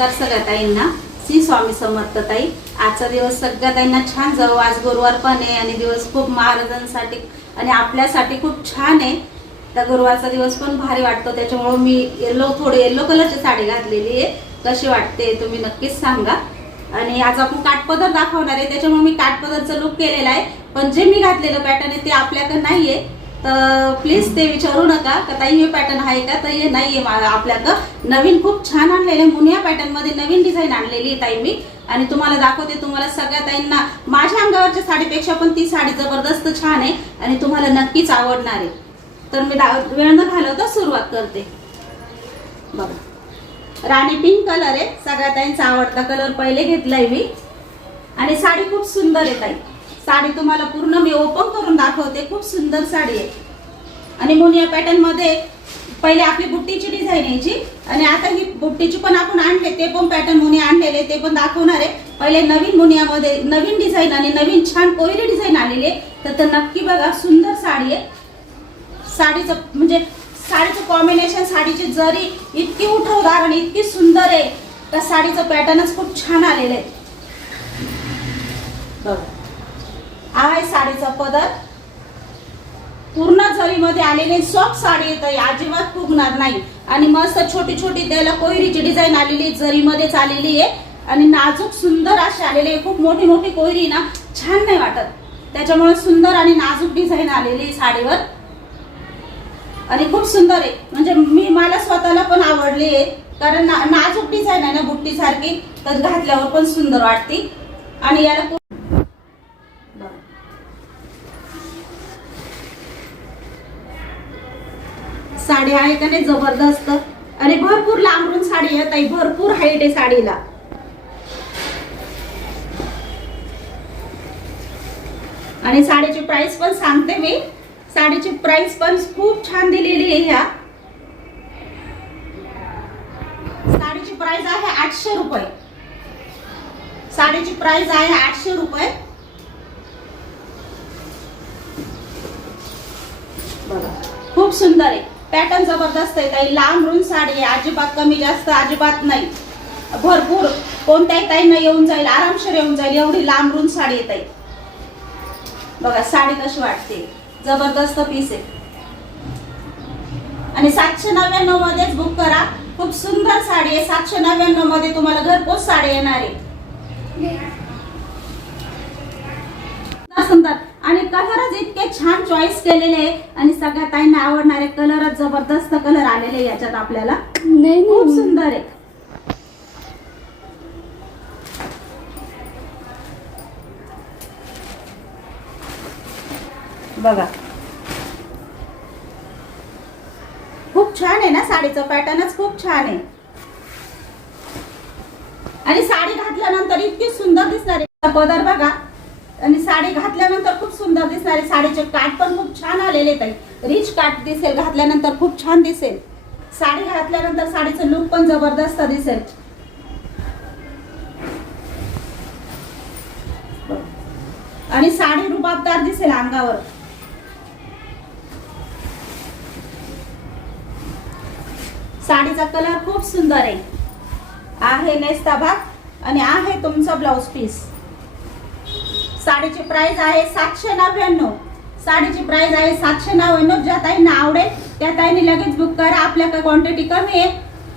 नमस्कार सगळ्या ताईंना. श्री स्वामी समर्थ ताई. आजचा दिवस सगळ्या ताईंना छान जावो. आज गुरुवार पण आहे आणि दिवस खूप महाराजांसाठी आणि आपल्यासाठी खूप छान आहे. त्या गुरुवारचा दिवस पण भारी वाटतो, त्याच्यामुळे मी थोडी येलो कलरची साडी घातलेली आहे. कशी वाटते तुम्ही नक्कीच सांगा. आणि आज आपण काठपदर दाखवणार आहे, त्याच्यामुळे मी काठपदरचा लुक केलेला आहे. पण जे मी घातलेलं पॅटर्न आहे ते आपल्याकडे नाहीये, तर प्लीज ते विचारू नका का ताई हे पॅटर्न आहे का, तर हे नाहीये आपल्याकडं. नवीन खूप छान आणलेले मुनिया पॅटर्न मध्ये नवीन डिझाईन आणलेली आहे ताई मी, आणि तुम्हाला दाखवते. तुम्हाला सगळ्या ताईंना माझ्या अंगावरच्या साडीपेक्षा पण ती साडी जबरदस्त छान आहे आणि तुम्हाला नक्कीच आवडणार आहे. तर मी वेळ न घालवता सुरुवात करते. बघा, राणी पिंक कलर आहे, सगळ्या ताईंचा आवडता कलर. पहिले घेतलाय मी आणि साडी खूप सुंदर आहे ताई. साडी तुम्हाला पूर्ण मी ओपन करून दाखवते. खूप सुंदर साडी आहे आणि मुनिया पॅटर्न मध्ये पहिले आपली बुट्टीची डिझाईन यायची आणि आता ही बुट्टीची पण आपण आणले, ते पण पॅटर्न मुनिया आणलेले ते पण दाखवणार आहे. पहिले नवीन मुनियामध्ये नवीन डिझाईन आणि नवीन छान कोयली डिझाईन आलेली आहे, तर नक्की बघा. सुंदर साडी आहे. साडीचं म्हणजे साडीचं कॉम्बिनेशन, साडीची जरी इतकी उठवदार आणि इतकी सुंदर आहे, त्या साडीचं पॅटर्नच खूप छान आलेलं आहे. बघा, आहे साडीचा पदर पूर्ण जरीमध्ये आलेले सॉफ्ट साडी येत आहे, अजिबात फुगणार नाही. आणि मस्त छोटी छोटी त्याला कोयरीची डिझाईन आलेली जरीमध्येच आलेली आहे आणि नाजूक सुंदर अशी आलेली आहे. खूप मोठी मोठी कोयरी ना छान नाही वाटत, त्याच्यामुळे सुंदर आणि नाजूक डिझाईन आलेली साडीवर आणि खूप सुंदर आहे. म्हणजे मला स्वतःला पण आवडली आहे, कारण नाजूक डिझाईन आहे ना बुट्टी सारखी, तर घातल्यावर पण सुंदर वाटते. आणि याला साडी आहे का नाही जबरदस्त आणि भरपूर लांबून साडी येत आहे, भरपूर हाईट आहे साडीला. आणि साडीची प्राइस पण सांगते मी. साडीची प्राइस पण खूप छान दिलेली आहे. ह्या साडीची प्राइस आहे 800 रुपये. साडीची प्राइस आहे 800 रुपये. बघा, खूप सुंदर आहे. पॅटर्न जबरदस्त आहे ताई. लांब रुंद साडी आहे, अजिबात कमी जास्त अजिबात नाही. भरपूर कोणत्याही ताईंना येऊन जाईल, आरामशीर येऊन जाईल, एवढी लांब रुंद साडी आहे ताई. बघा साडी कशी वाटते, जबरदस्त पीस आहे. आणि 799 मध्येच बुक करा. खूप सुंदर साडी आहे. 799 मध्ये तुम्हाला घरपोच साडी येणार आहे. सुंदर आणि कलरच इतके छान चॉईस केलेले आहे आणि सगळ्या ताईंना आवडणारे कलरच जबरदस्त कलर आलेले याच्यात आपल्याला. खूप सुंदर आहे. बघा, खूप छान आहे ना साडीचं पॅटर्नच खूप छान आहे आणि साडी घातल्यानंतर इतकी सुंदर दिसणार आहे. पदर बघा आणि साडी घातल्यानंतर खूप सुंदर दिसणार आहे. साडीचे काठ पण खूप छान आलेले आहेत. रिच काठ दिसेल घातल्यानंतर, खूप छान दिसेल. साडी घातल्यानंतर साडीचं लुक पण जबरदस्त दिसेल. आणि साडी रुबाबदार दिसेल अंगावर. साडीचा कलर खूप सुंदर आहे नेस्ता भाग आणि आहे तुमचा ब्लाउज पीस. साडीची प्राइस आहे 799. साडीची प्राइस आहे 799. ज्या ताईंना आवडेल त्या ताईंनी लगेच बुक करा. आपल्याकडे क्वांटिटी कमी आहे,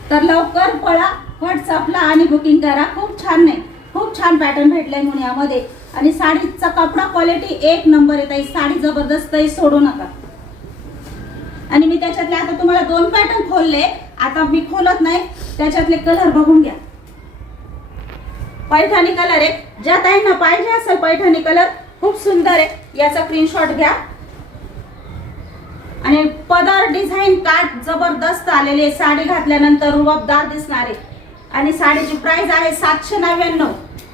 तर लवकर पळा व्हॉट्सअपला आणि बुकिंग करा. खूप छान नाही, खूप छान पॅटर्न भेटलाय मुनियामध्ये आणि साडीचा कपडा क्वालिटी एक नंबर आहे ताई. साडी जबरदस्त आहे, सोडू नका. आणि मी त्याच्यातले आता तुम्हाला 2 पॅटर्न खोलले, आता मी खोलत नाही. त्याच्यातले कलर बघून घ्या. पैठणी कलर आहे. ज्या ताईंना पाहिजे असेल पैठणी कलर, खूप सुंदर आहे. याचा स्क्रीनशॉट घ्या. आणि पदर डिझाईन काठ जबरदस्त आलेले, साडी घातल्यानंतर रुबाबदार दिसणार आहे. आणि साडीची प्राइस आहे 799.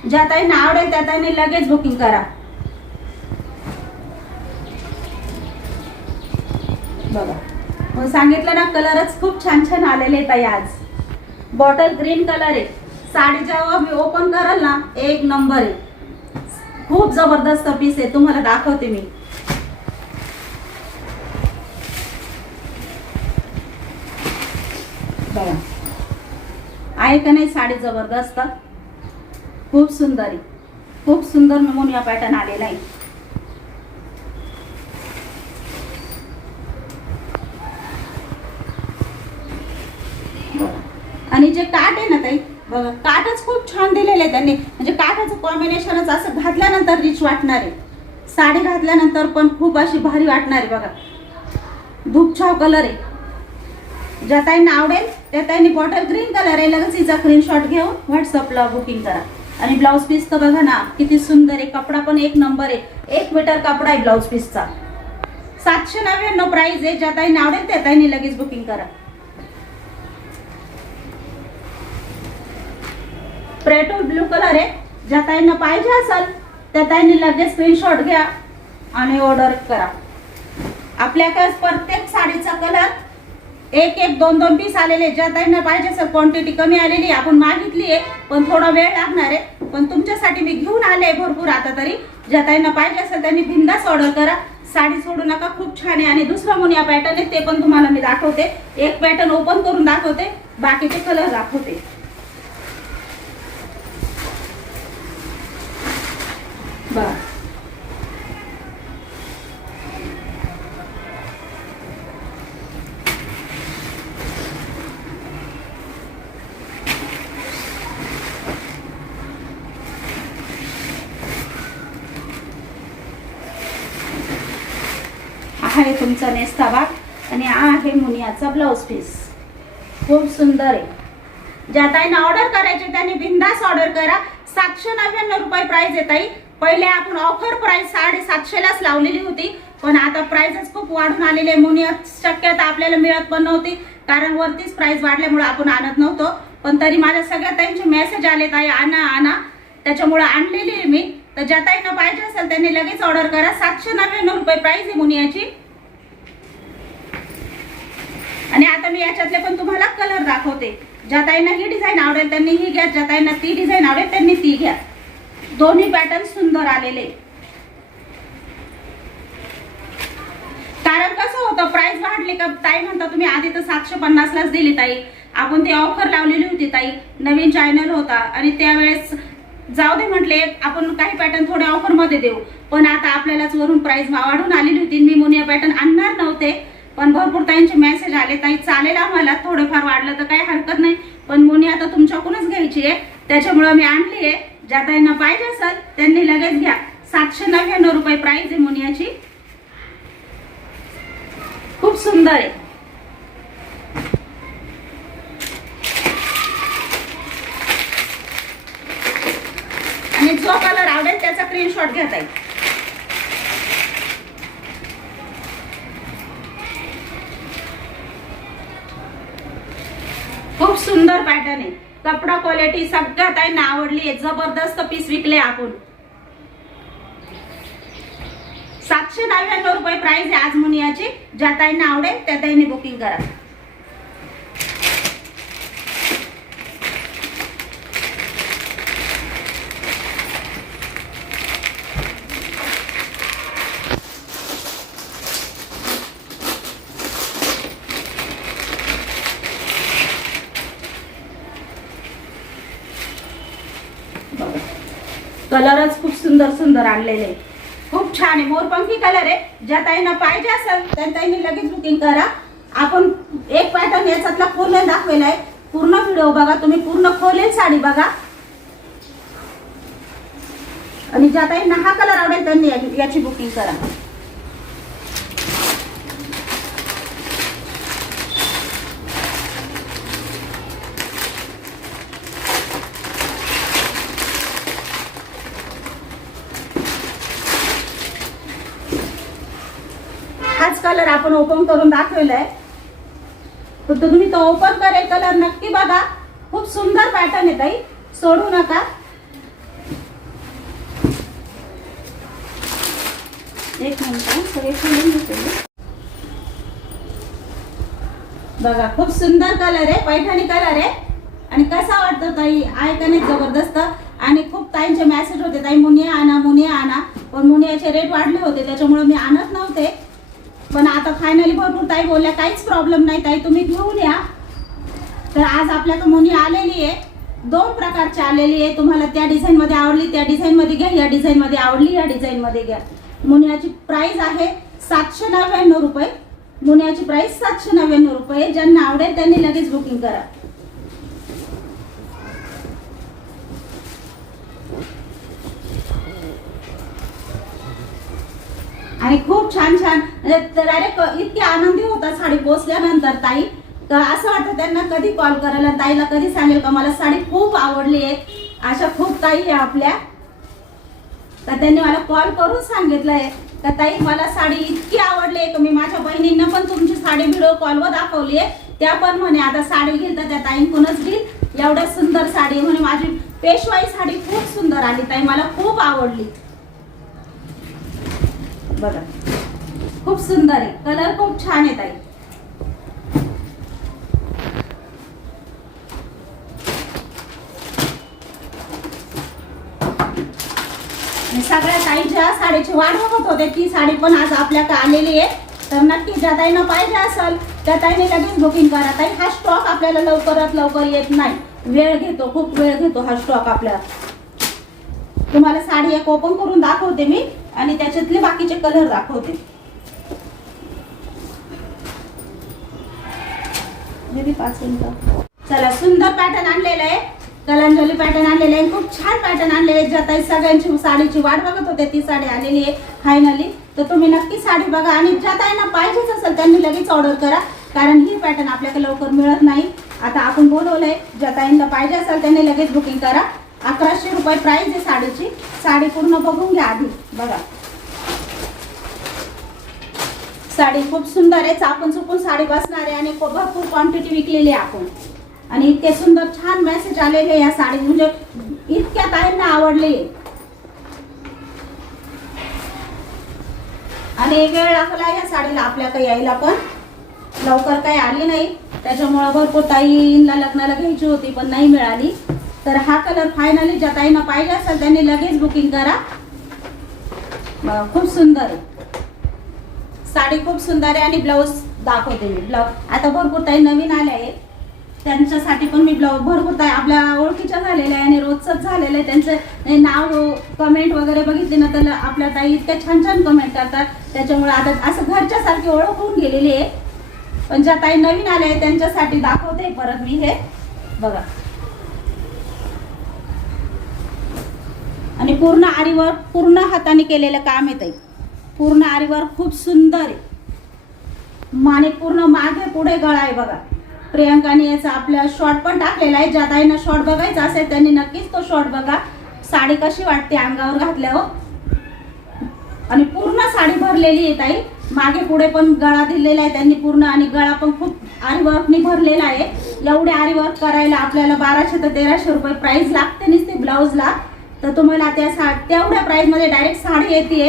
ज्या ताईंना आवडेल त्या ताईंनी लगेच बुकिंग करा. बघा, मग सांगितलं ना कलरच खूप छान छान आलेले ताई. आज बॉटल ग्रीन कलर आहे. साडी जेव्हा मी ओपन करल ना एक नंबर आहे. खूप जबरदस्त पीस आहे, तुम्हाला दाखवते मी. बघा, आहे का नाही साडी जबरदस्त, खूप सुंदर आहे, खूप सुंदर मुनिया पॅटर्न आलेला आहे. आणि जे काठ आहे ना ताई, बघा काठच खूप छान दिलेले आहे त्यांनी, म्हणजे काठाचं कॉम्बिनेशनच असं घातल्यानंतर रिच वाटणार आहे, साडी घातल्यानंतर पण खूप अशी भारी वाटणार आहे. बघा धूपछाव कलर आहे, ज्या ताईंना आवडेल त्या ताईंनी बॉटल ग्रीन कलर आहे, लगेच हिचा स्क्रीनशॉट घेऊन व्हॉट्सअपला बुकिंग करा. आणि ब्लाऊज पीस तर बघा ना किती सुंदर आहे, कपडा पण एक नंबर आहे, 1 मीटर कपडा आहे ब्लाऊज पीसचा. 799 प्राइस आहे, ज्या ताईंना आवडेल त्या ताईंनी लगेच बुकिंग करा. प्रेटो ब्लू कलर आहे, ज्या ताईंना पाहिजे असेल त्या ताईंनी लगेच स्क्रीनशॉट घ्या आणि ऑर्डर करा. आपल्याकडे प्रत्येक साडीचा कलर 1 2 2 पीस आलेले, ज्या ताईंना पाहिजे असेल क्वांटिटी कमी आलेली आपण मागितली आहे, पण थोडा वेळ लागणार आहे, पण तुमच्यासाठी मी घेऊन आले भरपूर आता तरी. ज्या ताईंना पाहिजे असेल त्यांनी बिंदास ऑर्डर करा, साडी सोडू नका, खूप छान आहे. आणि दुसरा मुनिया पॅटर्न आहे ते पण तुम्हाला मी दाखवते, एक पॅटर्न ओपन करून दाखवते, बाकीचे कलर दाखवते. बघा हा आहे तुमचा नेस्ता भाग आणि हा आहे मुनियाचा ब्लाऊज पीस, खूप सुंदर आहे. ज्या ताईंना ऑर्डर करायचे त्यांनी बिंदास ऑर्डर करा. 799 रुपये प्राइस आहे ताई. पहिले आपण ऑफर प्राइस 750 लाच लावलेली होती, पण आता प्राइसच खूप वाढून आलेले. मुनिया शक्यता आपल्याला मिळत पण नव्हती, कारण वरतीच प्राइस वाढल्यामुळे आपण आणत नव्हतो. पण तरी माझ्या सगळ्या ताईंचे मेसेज आले ताई आणा आणा, त्याच्यामुळे आणलेली आहे मी. तर ज्या ताईंना पाहिजे असेल त्यांनी लगेच ऑर्डर करा. 799 रुपये प्राइस आहे मुनियाची. आणि आता मी याच्यातले पण तुम्हाला कलर दाखवते. ज्या ताईंना ही डिझाइन आवडेल त्यांनी ही घ्या, ज्या ताईंना ती डिझाइन आवडेल त्यांनी ती घ्या. दोन्ही पॅटर्न सुंदर आलेले. कारण कसं होतं प्राइस वाढली का ताई म्हणता तुम्ही आधी तर 750 लाच दिली ताई, आपण ती ऑफर लावलेली होती ताई, नवीन चॅनल होता आणि त्यावेळेस जाऊ दे म्हटले आपण काही पॅटर्न थोडे ऑफर मध्ये देऊ, पण आता आपल्यालाच वरून प्राइस वाढून आलेली होती. मी मुनिया पॅटर्न आणणार नव्हते, पण भरपूर ताईंचे मेसेज आले ताई चालेल आम्हाला थोडंफार वाढलं तर काही हरकत नाही, पण मुनिया आता तुमच्याकडूनच घ्यायची आहे, त्याच्यामुळे मी आणली आहे. ज्या ताईंना पाहिजे असेल त्यांनी लगेच घ्या. 799 रुपये प्राइस आहे मुनियाची. खूप सुंदर आहे. आणि जो कलर आवडेल त्याचा स्क्रीनशॉट घ्या ताई. खूप सुंदर पॅटर्न आहे, कपडा क्वालिटी सगळ्यात ताईंना आवडली आहे, जबरदस्त पीस विकले आपण. 799 रुपये प्राइस आहे आज मुनियाची. ज्या ताईंना आवडेल त्या ताईंनी बुकिंग करा. कलरच खूप सुंदर सुंदर आणलेले, खूप छान आहे. मोरपंखी कलर आहे. ज्या ताईंना पाहिजे असेल त्या ताईंनी लगेच बुकिंग करा. आपण एक पॅटर्न याच्यातला खोलेल दाखवेला आहे, पूर्ण व्हिडिओ बघा तुम्ही, पूर्ण खोलेल साडी बघा. आणि ज्या ताईंना हा कलर आवडेल त्यांनी याची बुकिंग करा. हाच कलर आपण ओपन करून दाखवलाय, फक्त तुम्ही तो ओपन करेल कलर नक्की बघा. खूप सुंदर पॅटर्न आहे ताई, सोडू नका. एक मिनिट सगळे खोलून घेते बघा. खूप सुंदर कलर आहे, पैठणी कलर आहे. आणि कसा वाटतो ताई, आहे का नाही जबरदस्त. आणि खूप ताईंचे मेसेज होते ताई मुनिया आणा मुनिया आणा, पण मुनियाचे रेट वाढले होते त्याच्यामुळे मी आणत नव्हते. पण आता फायनली भरपूर ताई बोलल्या काहीच प्रॉब्लेम नाही ताई तुम्ही घेऊन या. तर आज आपल्याकडे मुनिया आलेली आहे. दोन प्रकारची आलेली आहे. तुम्हाला त्या डिझाईन मध्ये आवडली त्या डिझाईन मध्ये घ्या, या डिझाईन मध्ये आवडली या डिझाईन मध्ये घ्या. मुनियाची प्राइस आहे 799 रुपये. मुनियाची प्राइस 799 रुपये. ज्यांना आवडेल त्यांनी लगेच बुकिंग करा. आणि खूप छान छान डायरेक्ट इतके आनंदी होतात साडी पोचल्यानंतर ताई, तर असं वाटतं त्यांना कधी कॉल करायला, ताईला कधी सांगेल का मला साडी खूप आवडली आहे. अशा खूप ताई आहे आपल्या, तर त्यांनी मला कॉल करून सांगितलंय का ताई मला साडी इतकी आवडली आहे की मी माझ्या बहिणींना पण तुमची साडी व्हिडिओ कॉलवर दाखवली आहे. त्या पण म्हणे आता साडी घेईल तर त्या ताईंकडूनच घेईल. एवढ्या सुंदर साडी म्हणे, माझी पेशवाई साडी खूप सुंदर आली ताई, मला खूप आवडली. बघा खूप सुंदर आहे, कलर खूप छान आहे ताई. सगळ्या ताई ज्या साडीची वाट बघत होते ती साडी पण आज आपल्याकडे आलेली आहे. तर नक्की ज्या ताईंना पाहिजे असेल त्या ताईने लगेच बुकिंग करा. ताई हा स्टॉक आपल्याला लवकरात लवकर येत नाही, वेळ घेतो, खूप वेळ घेतो हा स्टॉक आपल्याला. तुम्हाला साडी एक ओपन करून दाखवते मी आणि त्याच्यातले बाकीचे कलर दाखवते. चला सुंदर पॅटर्न आणलेला आहे, कलांजली पॅटर्न आणलेले आहे, खूप छान पॅटर्न आणलेले. ज्या ताई सगळ्यांची साडीची वाट बघत होते ती साडी आलेली आहे फायनली. तर तुम्ही नक्की साडी बघा आणि ज्या ताईंना पाहिजेच असेल त्यांनी लगेच ऑर्डर करा, कारण ही पॅटर्न आपल्याकडे लवकर मिळत नाही. आता आपण बोलवलंय, ज्या ताईंना पाहिजे असेल त्यांनी लगेच बुकिंग करा. 1100 रुपये प्राइस आहे साडीची. साडी पूर्ण बघून घ्या आधी. बघा साडी खूप सुंदर आहे, चापून चुपून साडी बसणार आहे आणि भरपूर क्वांटिटी विकलेली आहे आपण. आणि इतके सुंदर छान मेसेज आलेले या साडी, म्हणजे इतक्या ताईंना आवडले. आणि वेळ लागला या साडीला आपल्याकडे यायला, पण लवकर काही आली नाही. त्याच्यामुळे भरपूर ताईंना लग्नाला घ्यायची होती पण नाही मिळाली. तर हा कलर फायनली ज्या ताईंना पाहिजे असेल त्यांनी लगेच बुकिंग करा. खूप सुंदर आहे साडी, खूप सुंदर आहे. आणि ब्लाऊज दाखवते मी. ब्लाऊज आता भरपूर ताई नवीन आल्या आहेत, त्यांच्यासाठी पण मी ब्लाऊज भरपूर ताई आपल्या ओळखीच्या झालेल्या आहे आणि रोजच झालेलं आहे. त्यांचं नाव कमेंट वगैरे बघितले ना तर आपल्या ताई इतक्या छान छान कमेंट करतात. त्याच्यामुळे आता असं घरच्यासारखी ओळख होऊन गेलेली आहे. पण ज्या ताई नवीन आल्या आहेत त्यांच्यासाठी दाखवते परत मी हे. बघा आणि पूर्ण आरीवर पूर्ण हाताने केलेलं काम आहे ताई. पूर्ण आरीवर खूप सुंदर आहे. माने पूर्ण मागे पुढे गळा आहे. बघा प्रियंकाने याचा आपल्या शॉर्ट पण टाकलेला आहे. ज्या ताईंना शॉर्ट बघायचा असेल त्यांनी नक्कीच तो शॉर्ट बघा. साडी कशी वाटते अंगावर घातल्यावर. आणि पूर्ण साडी भरलेली आहे ताई. मागे पुढे पण गळा दिलेला आहे त्यांनी पूर्ण, आणि गळा पण खूप आरीवर्कने भरलेला आहे. एवढे आरीवर्क करायला आपल्याला 1200 ते 1300 रुपये प्राइस लागते नुसते ब्लाऊजला. तर तुम्हाला तेवढ्या प्राइस मध्ये डायरेक्ट साडी येते.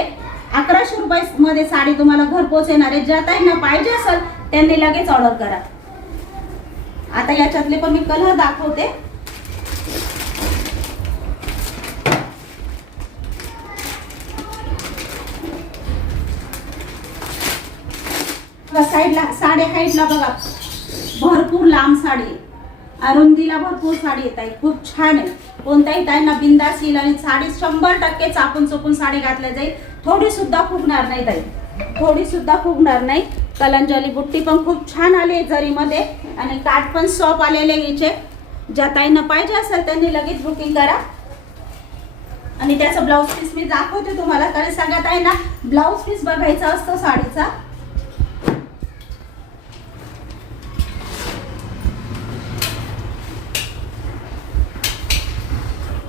1100 रुपये मध्ये साडी तुम्हाला घरपोच येणार आहे. ज्या ताईंना पाहिजे असेल त्यांनी लगेच ऑर्डर करा. आता याच्यातले पण मी कलर दाखवते. साईडला साडी हाईटला बघा भरपूर लांब साडी, अरुंदीला भरपूर साडी येत आहे. खूप छान आहे. कोणत्याही ताईंना बिंदास येईल आणि साडी 100% चापून चोपून साडी घातल्या जाईल. थोडी सुद्धा फुगणार नाही ताई, थोडी सुद्धा फुगणार नाही. कलांजली बुट्टी पण खूप छान आली आहे जरीमध्ये आणि काठ पण सॉफ्ट आलेले याचे. ज्या ताईंना पाहिजे असेल त्यांनी लगेच बुकिंग करा. आणि त्याचा ब्लाऊज पीस मी दाखवते तुम्हाला, कारण सगळ्या ताईंना ब्लाऊज पीस बघायचा असतो साडीचा.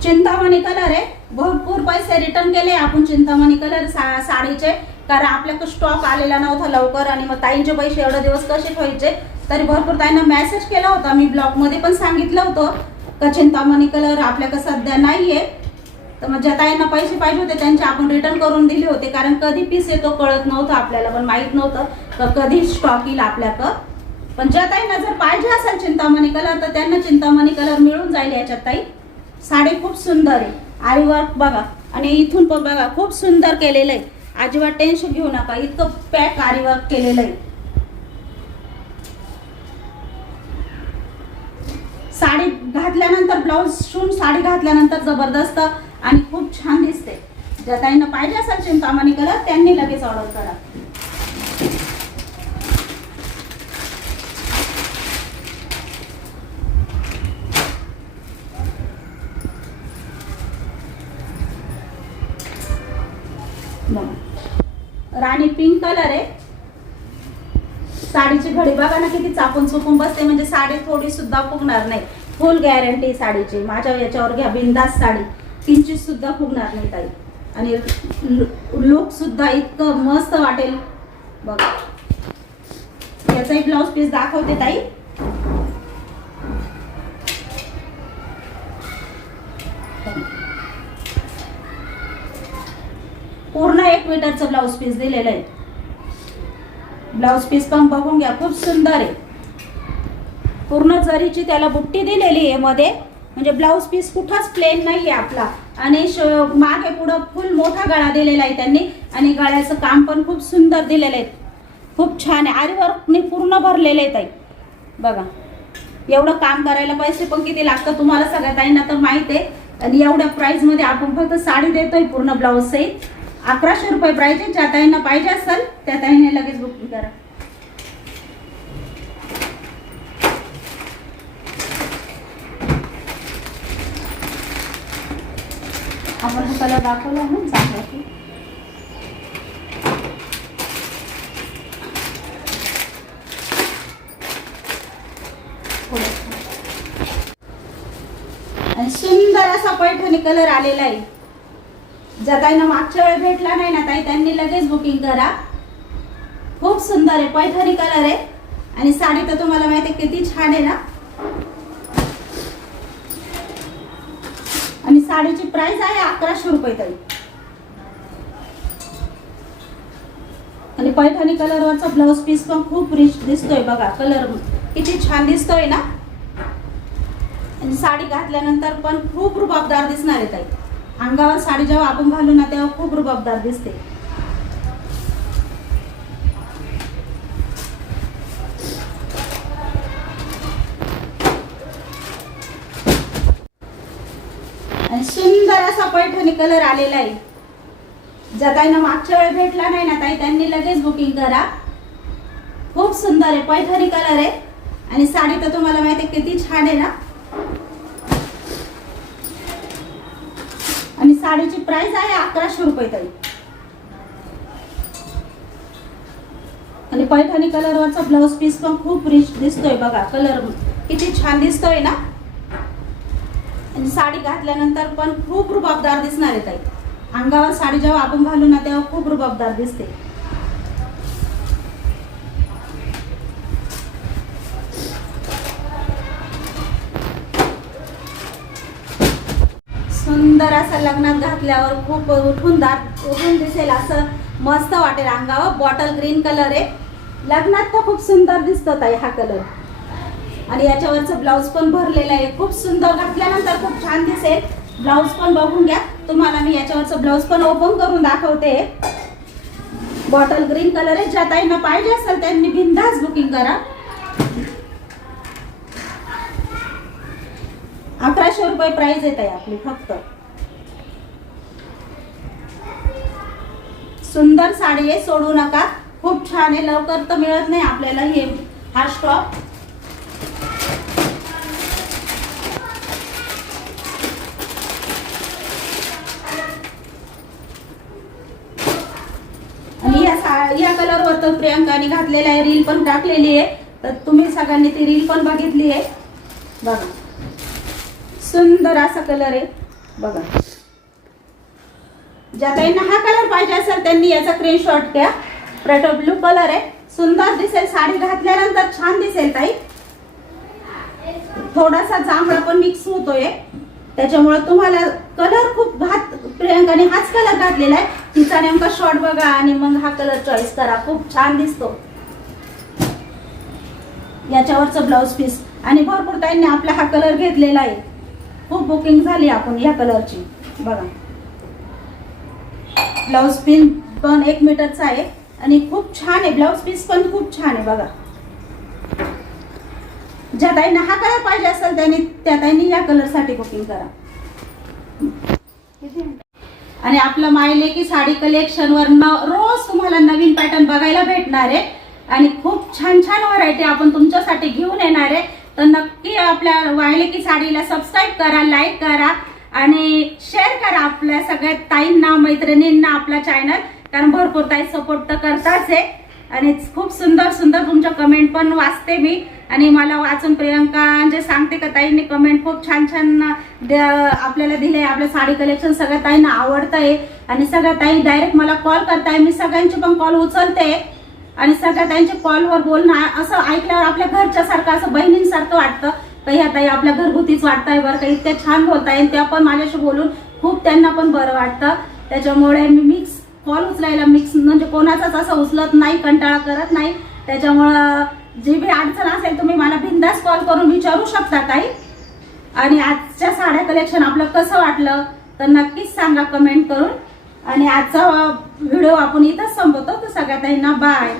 चिंतामणी कलर आहे. भरपूर पैसे रिटर्न केले आपण चिंतामणी कलर साडीचे, कारण आपल्याकडे स्टॉक आलेला नव्हता लवकर. आणि मग ताईंचे पैसे एवढे दिवस कसे ठेवायचे, तरी भरपूर ताईंना मेसेज केला होता मी, ब्लॉग मध्ये पण सांगितलं होतं का चिंतामणी कलर आपल्याकडे सध्या नाहीये. तर मग ज्या ताईंना पैसे पाहिजे होते त्यांचे आपण रिटर्न करून दिले होते, कारण कधी पीस येतो कळत नव्हतं आपल्याला, पण माहित नव्हतं का कधी स्टॉक येईल आपल्याकडं. पण ज्या ताईंना जर पाहिजे असेल चिंतामणी कलर तर त्यांना चिंतामणी कलर मिळून जाईल याच्यात ताई. साडी खूप सुंदर आहे. आरी वर्क बघा आणि इथून पण बघा खूप सुंदर केलेलं आहे. अजिबात टेन्शन घेऊ नका, इतकं पॅक आरी वर्क केलेलं आहे. साडी घातल्यानंतर ब्लाऊज शिवून साडी घातल्यानंतर जबरदस्त आणि खूप छान दिसते. ज्या ताईंना पाहिजे असेल चिंतामणी कलर त्यांनी लगेच ऑर्डर करा. राणी पिंक कलर आहे. साडीची घडी बघा ना किती चापून चुपून बसते, म्हणजे साडी थोडी सुद्धा फुगणार नाही. फुल गॅरंटी साडीची. माझ्या याच्यावर घ्या बिंदास साडी, किंचित सुद्धा फुगणार नाही ताई. आणि लुक सुद्धा इतकं मस्त वाटेल बघा. याचा एक ब्लाऊज पीस दाखवते ताई. पूर्ण 1 मीटरचं ब्लाऊज पीस दिलेलं आहे. ब्लाऊज पीस पण बघून घ्या, खूप सुंदर आहे. पूर्ण जरीची त्याला बुट्टी दिलेली आहे मध्ये, म्हणजे ब्लाऊज पीस कुठंच प्लेन नाही आहे आपला. आणि मागे पुढं फुल मोठा गळा दिलेला आहे त्यांनी, आणि गळ्याचं काम पण खूप सुंदर दिलेलं आहे. खूप छान आहे. आरी वर्कने पूर्ण भरलेले आहेत ताई बघा. एवढं काम करायला पैसे पण किती लागतं तुम्हाला सगळ्या ताईंना तर माहित आहे. आणि एवढ्या प्राइस मध्ये आपण फक्त साडी देतोय पूर्ण ब्लाऊज सहित. 1100 रुपये प्राइस आहे. ज्या ताईंना पाहिजे असेल त्या ताईंनी लगेच बुकिंग करा. आपण हा कलर दाखवला ना चांगला की. आणि सुंदर असा पैठणी कलर आलेला आहे. ज्या ताईंना मागच्या वेळी भेटला नाही ना ताई त्यांनी लगेच बुकिंग करा. खूप सुंदर आहे, पैठणी कलर आहे. आणि साडी तर तुम्हाला माहिती आहे किती छान आहे ना. आणि साडीची प्राइस आहे 1100 रुपये ताई. आणि पैठणी कलरवरचा ब्लाऊज पीस पण खूप रिच दिसतोय बघा. कलर किती छान दिसतोय ना. आणि साडी घातल्यानंतर पण खूप रुबाबदार दिसणार आहे ताई. अंगावर साडी जेव्हा आपण घालू ना तेव्हा खूप रुबाबदार दिसते. आणि सुंदर असा पैठणी कलर आलेला आहे. ज्या ताईंना मागच्या वेळी भेटला नाही ना ताई त्यांनी लगेच बुकिंग करा. खूप सुंदर आहे, पैठणी कलर आहे. आणि साडी तर तुम्हाला माहिती आहे किती छान आहे ना. आणि साडीची प्राइस आहे 1100 रुपये ताई. आणि पैठणी कलरवरचा ब्लाऊज पीस पण खूप रिच दिसतोय बघा. कलर किती छान दिसतोय ना. आणि साडी घातल्यानंतर पण खूप रुबाबदार दिसणार आहे ताई. अंगावर साडी जेव्हा आपण घालू ना तेव्हा खूप रुबाबदार दिसते. सुंदर असं लग्नात घातल्यावर खूप उठून दिसेल असं मस्त वाटेल अंगावर. बॉटल ग्रीन कलर आहे. लग्नात तर खूप सुंदर दिसत आहे हा कलर. आणि याच्यावरचं ब्लाऊज पण भरलेलं आहे. खूप सुंदर घातल्यानंतर खूप छान दिसेल. ब्लाऊज पण बघून घ्या. तुम्हाला मी याच्यावरचं ब्लाऊज पण ओपन करून दाखवते. बॉटल ग्रीन कलर आहे. ज्या ताईंना पाहिजे असेल त्यांनी बिनधास्त बुकिंग करा. 1100 रुपये प्राइस येत आहे आपली फक्त. सुंदर साडी आहे, सोडू नका. खूप छान आहे. लवकर तर मिळत नाही आपल्याला हे हा स्टॉक. आणि या कलरवर तर प्रियांकाने घातलेला आहे. रील पण टाकलेली आहे, तर तुम्ही सगळ्यांनी ती रील पण बघितली आहे बघा. सुंदर असा कलर आहे बघा. ज्या ताईंना हा कलर पाहिजे असेल त्यांनी याचा स्क्रीनशॉट घ्या. पेट्रो ब्लू कलर आहे. सुंदर दिसेल. साडी घातल्यानंतर छान दिसेल ताई. थोडासा जांभळा पण मिक्स होतोय, त्याच्यामुळे तुम्हाला कलर खूप प्रियांकाने हाच कलर घातलेला आहे. तिचा नेमका शॉर्ट बघा आणि मग हा कलर चॉईस करा. खूप छान दिसतो याच्यावरचं ब्लाऊज पीस. आणि भरपूर ताईंनी आपला हा कलर घेतलेला आहे. खूप बुकिंग झाली आपण या कलरची बघा. ब्लाऊज पीस पण 1 मीटरचा आहे आणि खूप छान आहे. ब्लाऊज पीस पण खूप छान आहे बघा. ज्या ताईंना हा कलर पाहिजे असेल त्यांनी त्या ताईंनी या कलरसाठी बुकिंग करा. आणि आपलं मायलेकी साडी कलेक्शनवर रोज तुम्हाला नवीन पॅटर्न बघायला भेटणार आहे आणि खूप छान छान व्हरायटी आपण तुमच्यासाठी घेऊन येणार आहे. तर नक्की आपल्या मायलेकी साडीला सबस्क्राईब करा, लाईक करा आणि शेअर करा आपल्या सगळ्या ताईंना, मैत्रिणींना आपला चॅनल, कारण भरपूर ताई सपोर्ट तर करताच आहे. आणि खूप सुंदर सुंदर तुमच्या कमेंट पण वाचते मी आणि मला वाचून प्रियंका जे सांगते का ताईंनी कमेंट खूप छान छान आपल्याला दिले. आपलं साडी कलेक्शन सगळ्या ताईंना आवडतं आहे आणि सगळ्या ताई डायरेक्ट मला कॉल करताय. मी सगळ्यांचे पण कॉल उचलते आणि सगळ्या ताईंच्या कॉलवर बोलणं असं ऐकल्यावर आपल्या घरच्या सारखं, असं बहिणींसारखं वाटतं. तर ह्या ताई आपल्या घरगुतीच वाटताय बरं का, इतक्या छान बोलताय. त्या पण माझ्याशी बोलून खूप त्यांना पण बरं वाटतं. त्याच्यामुळे मी मिक्स कॉल उचलायला म्हणजे कोणाचाच असं उचलत नाही, कंटाळा करत नाही. त्याच्यामुळं जी बी अडचण असेल तुम्ही मला बिंदास कॉल करून विचारू शकता ताई. आणि आजच्या साड्या कलेक्शन आपलं कसं वाटलं तर नक्कीच सांगा कमेंट करून. आणि आजचा व्हिडिओ आपण इथंच संपवतो. तर सगळ्या ताईंना बाय.